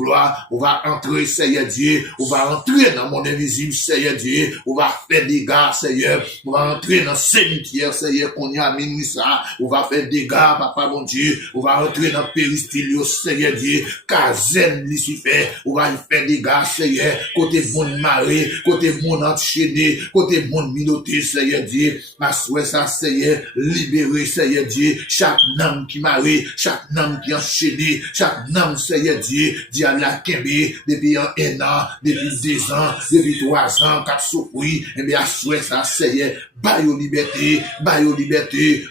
gloire, on va entrer, Seigneur Dieu, on va entrer dans mon invisible, Seigneur Dieu, on va faire des dégâts, Seigneur, on va entrer dans le cimetière, Seigneur, qu'on y a minuit ça, on va faire des dégâts, papa mon Dieu, on va entrer dans le péristyle, Seigneur Dieu, Kazen, Lucifer, on va faire des dégâts, Seigneur, côté monde maré, côté monde enchaîné, côté monde minoté, Seigneur Dieu, ma souhait ça, Seigneur, libérer, Seigneur Dieu, chaque âme qui maré, chaque âme qui enchaîné, chaque âme, Seigneur Dieu, dit à la Kembe, depuis un an, depuis 2 ans, depuis 3 ans, 4 souffrir, et bien, à souhait ça, Seigneur, baille aux liberté,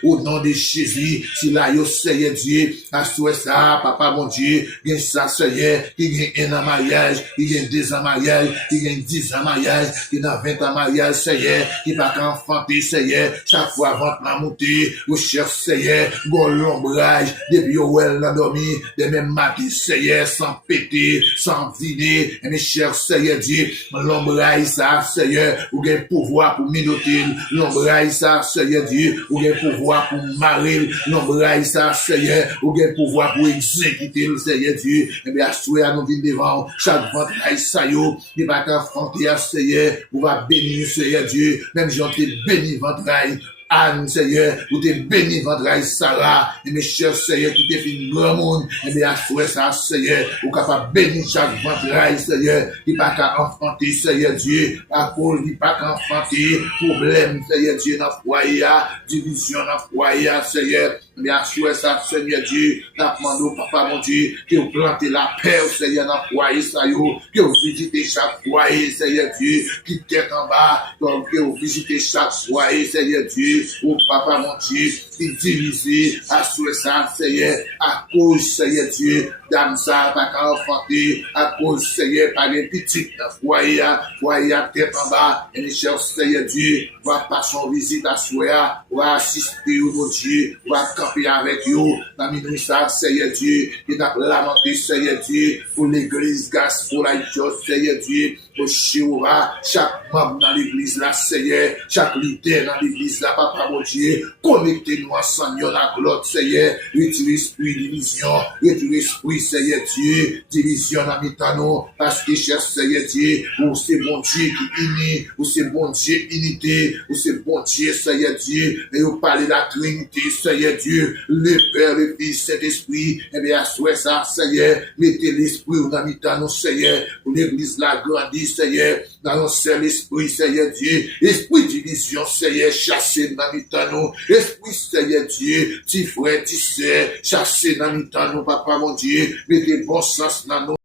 au nom de Jésus, si là, yo, Seigneur Dieu, à souhait ça, papa, mon Dieu, gagne ça, Seigneur, qui gagne 1 an mariage, qui gagne 2 ans mariage, qui gagne 10 ans mariage, qui dans 20 ans mariage, Seigneur, qui pas qu'enfanter, Seigneur, chaque fois avant la montée, au chef, Seigneur, bon l'ombrage, depuis au elle l'a dormi, de même matin, Seigneur, sans péter, sans vider, et mes chers, Seigneur Dieu, l'ombrage, ça, Seigneur, ou gagne pouvoir pour minoter, l'ombrage, ça, Seigneur Dieu, ou gagne pouvoir pour marrer, l'ombrage, ça, Seigneur, ou gagne pouvoir pour exécuter, le Seigneur Dieu, et bien, assurer à nos villes devant, chaque ventre, ça, yo, qui va t'enfanter, Seigneur, ou va bénir, Seigneur Dieu, même j'en t'ai béni, ventraille, Anne, Seigneur, ou t'es béni vendraille Sarah, et mes chers Seigneur, qui t'es fait grand monde, et bien, à ça, Seigneur, ou capable bénir chaque vendraille, Seigneur, qui pas qu'à enfanter, Seigneur Dieu, à cause, qui pas qu'à enfanter, problème, Seigneur Dieu, dans le foyer, division dans le foyer, Seigneur, mais à ça, Seigneur Dieu, t'as demandé, papa, mon Dieu, que vous plantez la paix, Seigneur, dans le foyer, ça y est, que vous visitez chaque foyer, Seigneur Dieu, qui tête en bas, que vous visitez chaque foyer, Seigneur Dieu, oh papa mon Dieu, qui divisé, à ça, Seigneur, à cause, Seigneur Dieu, d'âme ça, pas qu'à enfanter, à cause, Seigneur, par les petites foyer à tête en bas, et les chers, Seigneur Dieu, va passer en visite à soi, va assister au mon Dieu, va camper avec vous, dans minuit ça, Seigneur Dieu, qui t'a lamenté, Seigneur Dieu, pour l'église, gas, pour la chose, Seigneur Dieu, pour Jéhovah, chaque membre dans l'église là, Seigneur, chaque leader dans l'église là, papa mon Dieu, connectez-nous ensemble, la gloire, Seigneur, utilise l'esprit division, utilise l'esprit, Seigneur Dieu, division dans mitano, parce que cher Seigneur Dieu, ou c'est bon Dieu qui unit, ou c'est bon Dieu unité, ou c'est bon Dieu, Seigneur Dieu, et vous parlez de la Trinité, Seigneur Dieu, le Père, le Fils, Saint-Esprit, et bien, à ça, Seigneur, mettez l'esprit dans mitano, Seigneur, pour l'église là grandit, Seigneur, dans le seul esprit, Seigneur Dieu, esprit division, Seigneur, chassez dans mitano, esprit, Seigneur Dieu, petit frère, petit sœur, chassez dans mitano, papa mon Dieu, mettez bon sens dans nous.